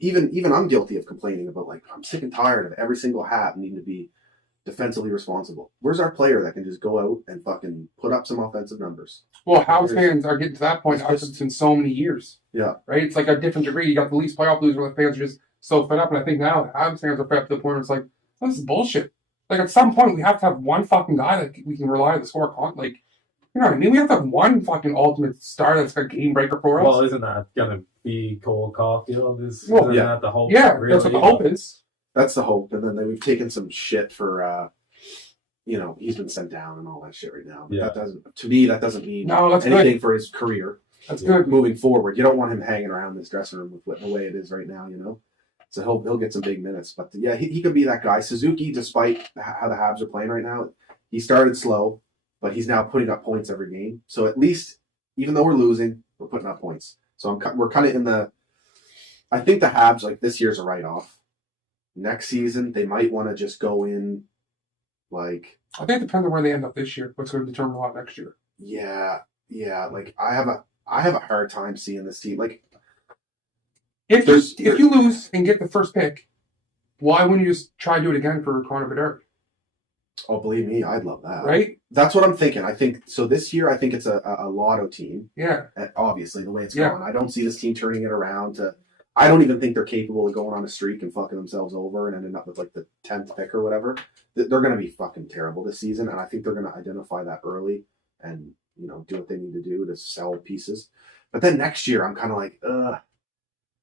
even I'm guilty of complaining about, like, I'm sick and tired of every single Hab needing to be defensively responsible. Where's our player that can just go out and fucking put up some offensive numbers? Well, Habs fans are getting to that point after it's been so many years. Yeah. Right? It's like a different degree. You got the Leafs playoff loser where the fans are just so fed up. And I think now Habs fans are fed up to the point where it's like, oh, this is bullshit. Like, at some point, we have to have one fucking guy that we can rely on to score. Like, you know what I mean? We have to have one fucking ultimate star that's a game breaker for us. Well, isn't that going to be Cole Caulfield? Isn't that the hope? Yeah, really? that's what the hope is. That's the hope. And then we've taken some shit for, he's been sent down and all that shit right now. But that doesn't mean anything for his career. That's good. Moving forward, you don't want him hanging around this dressing room with the way it is right now, you know? So he'll get some big minutes. But yeah, he could be that guy. Suzuki, despite how the Habs are playing right now, he started slow, but he's now putting up points every game. So at least, even though we're losing, we're putting up points. So we're kind of in the... I think the Habs, like, this year's a write-off. Next season, they might want to just go in, like... I think it depends on where they end up this year. What's going to determine a lot next year. Yeah. Like, I have a hard time seeing this team. Like, if you lose and get the first pick, why wouldn't you just try to do it again for Connor Bedard? Oh, believe me, I'd love that. Right? That's what I'm thinking. I think so. This year, I think it's a lotto team. Yeah. Obviously, the way it's going, I don't see this team turning it around to. I don't even think they're capable of going on a streak and fucking themselves over and ending up with, like, the 10th pick or whatever. They're going to be fucking terrible this season, and I think they're going to identify that early and, you know, do what they need to do to sell pieces. But then next year, I'm kind of like,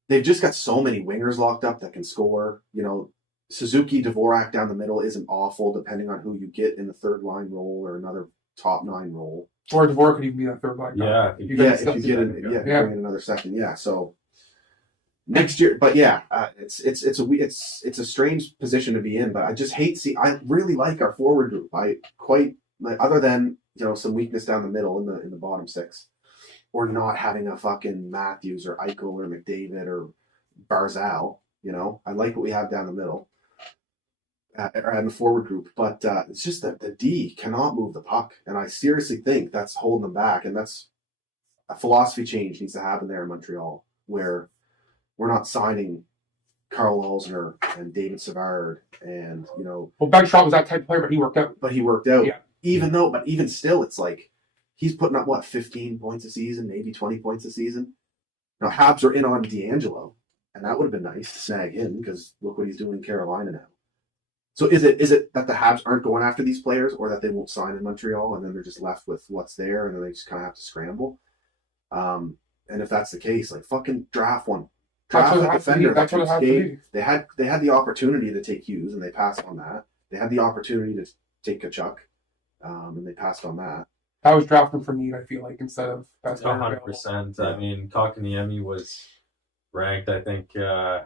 they've just got so many wingers locked up that can score. You know, Suzuki, Dvorak down the middle isn't awful, depending on who you get in the third line role or another top 9 role. Or Dvorak could even be that third line. Yeah. If you bring in another second. Yeah, so... Next year, but yeah, it's a strange position to be in. But I just I really like our forward group. Other than, you know, some weakness down the middle in the bottom 6, or not having a fucking Matthews or Eichel or McDavid or Barzal. You know, I like what we have down the middle or in the forward group. But it's just that the D cannot move the puck, and I seriously think that's holding them back. And that's a philosophy change needs to happen there in Montreal, where we're not signing Carl Alsner and David Savard and, you know... Well, Ben Schropp was that type of player, but he worked out. Yeah. Even still, it's like, he's putting up, 15 points a season, maybe 20 points a season? Now, Habs are in on D'Angelo, and that would have been nice to snag him, because look what he's doing in Carolina now. So is it that the Habs aren't going after these players, or that they won't sign in Montreal, and then they're just left with what's there, and then they just kind of have to scramble? And if that's the case, like, fucking draft one. Draft a defender. That's what it has to be. They had the opportunity to take Hughes, and they passed on that. They had the opportunity to take Kachuk, and they passed on that. That was drafting for need, I feel like, instead of... 100%. I mean, Kotkaniemi was ranked, I think, 10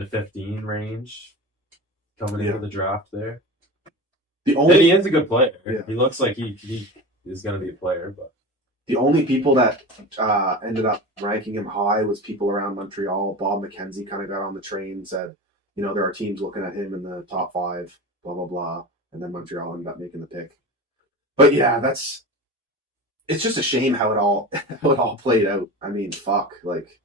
to 15 range coming into the draft there. And he is a good player. Yeah. He looks like he is going to be a player, but... The only people that ended up ranking him high was people around Montreal. Bob McKenzie kind of got on the train and said, you know, there are teams looking at him in the top 5, blah, blah, blah. And then Montreal ended up making the pick. But yeah, it's just a shame how it all played out. I mean, fuck. Like,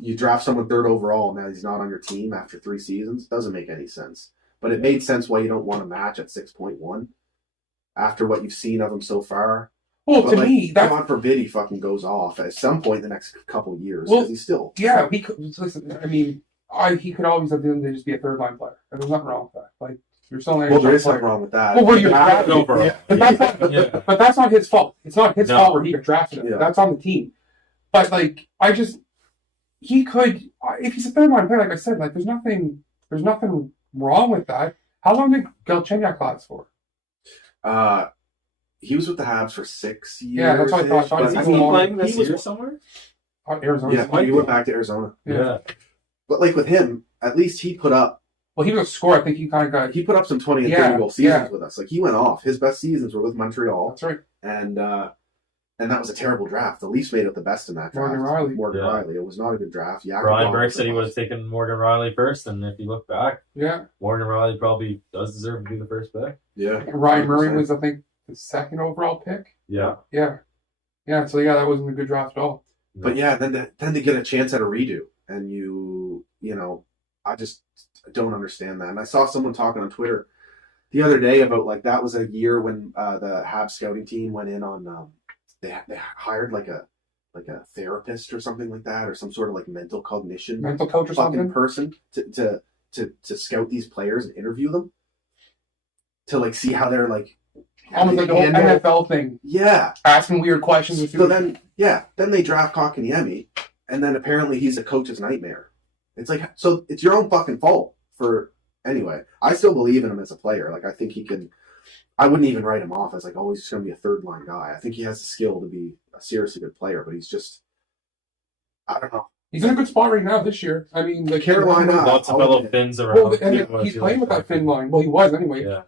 you draft someone 3rd overall, now he's not on your team after 3 seasons. Doesn't make any sense. But it made sense why you don't want to match at 6.1 after what you've seen of him so far. Well, to me, God forbid he fucking goes off at some point in the next couple of years, because he's still... Yeah, he could... Listen, I mean, he could always at the end of the day just be a third-line player. And there's nothing wrong with that. Like, you're still an there is something wrong with that. Well, you're drafted. But that's not his fault. It's not his fault where he got drafted. Yeah. That's on the team. But, like, he could... If he's a third-line player, like I said, like, there's nothing wrong with that. How long did Galchenyuk last for? He was with the Habs for 6 years. Yeah, that's what I thought. Is he playing this year somewhere? Arizona. Yeah, he went back to Arizona. Yeah. But, like, with him, at least he put up... Well, he was a scorer. I think he kind of got... He put up some 20 and 30 goal seasons with us. Like, he went off. His best seasons were with Montreal. That's right. And that was a terrible draft. The Leafs made it the best in that draft. Morgan Rielly. It was not a good draft. Brian Burke said he would have taken Morgan Rielly first, and if you look back, Morgan Rielly probably does deserve to be the first pick. Yeah. Ryan Murray was, I think, the 2nd overall pick. Yeah. So that wasn't a good draft at all. But yeah, then to get a chance at a redo and I just don't understand that. And I saw someone talking on Twitter the other day about like that was a year when the Habs scouting team went in on they hired like a therapist or something like that, or some sort of like mental coach or something person to scout these players and interview them to like see how they're like almost like the whole NFL thing. Yeah, asking weird questions. So then they draft Kotkaniemi, and then apparently he's a coach's nightmare. It's like, so it's your own fucking fault anyway. I still believe in him as a player. Like, I think he can. I wouldn't even write him off as like, oh, he's just going to be a third line guy. I think he has the skill to be a seriously good player, but he's just, I don't know. He's in a good spot right now this year. I mean, like Carolina, lots of fellow Finns around. Well, he's playing with that Finn line. Well, he was anyway. Yeah.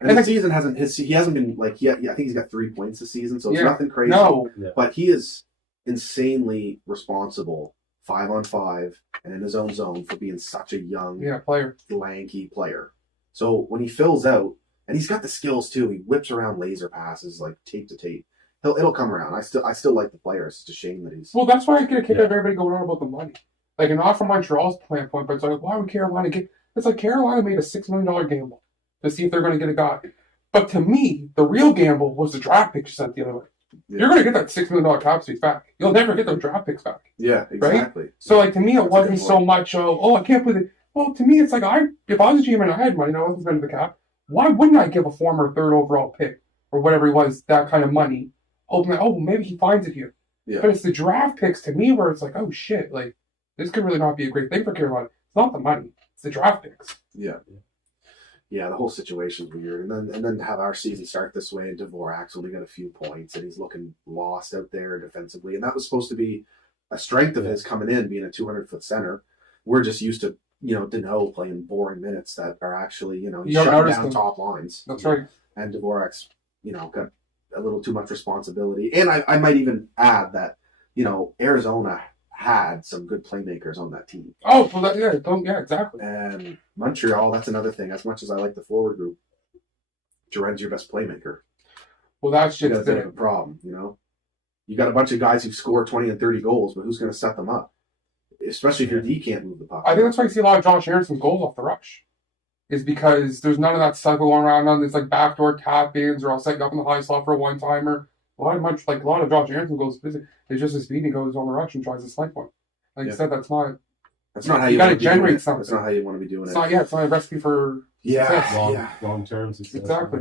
And the season he hasn't been like I think he's got 3 points this season, so it's nothing crazy. No, but he is insanely responsible 5-on-5 and in his own zone for being such a young, player, lanky player. So when he fills out, and he's got the skills too, he whips around laser passes like tape to tape. It'll come around. I still like the player. It's just a shame that he's. Well, that's why I get a kick out of everybody going on about the money. Like, and not from Montreal's standpoint, but it's like, why would Carolina get? It's like Carolina made a $6 million gamble to see if they're going to get a guy. But to me, the real gamble was the draft pick you sent the other way. Yeah. You're going to get that $6 million cap space back. You'll never get those draft picks back. Yeah, exactly. Right? So, like, to me, it wasn't so much of, I can't believe it. Well, to me, it's like, if I was a GM and I had money and I wasn't spending the cap, why wouldn't I give a former third overall pick or whatever he was that kind of money, hoping that, maybe he finds it here. Yeah. But it's the draft picks to me where it's like, oh, shit, like, this could really not be a great thing for Carolina. It's not the money. It's the draft picks. Yeah. Yeah, the whole situation's weird. And then to have our season start this way, and Dvorak's only got a few points, and he's looking lost out there defensively. And that was supposed to be a strength of his coming in, being a 200-foot center. We're just used to, Deneau playing boring minutes that are actually, shutting down top lines. That's right. And Dvorak's, got a little too much responsibility. And I might even add that, Arizona had some good playmakers on that team. Oh, well, yeah, exactly. And Montreal, that's another thing. As much as I like the forward group, Jared's your best playmaker. Well, that's just a bit of a problem, You got a bunch of guys who score 20 and 30 goals, but who's going to set them up? Especially if your D can't move the puck. I think that's why you see a lot of Josh Anderson's goals off the rush. Is because there's none of that cycle going around. None of this like backdoor tap-ins or I'll set you up in the high slot for a one-timer. A lot of Josh Anderson goals, it's just his speed. He goes on the rush and tries to snipe one. Like you said, that's not how you got to generate something. That's not how you want to be doing it. It's not a recipe for long term success. Exactly.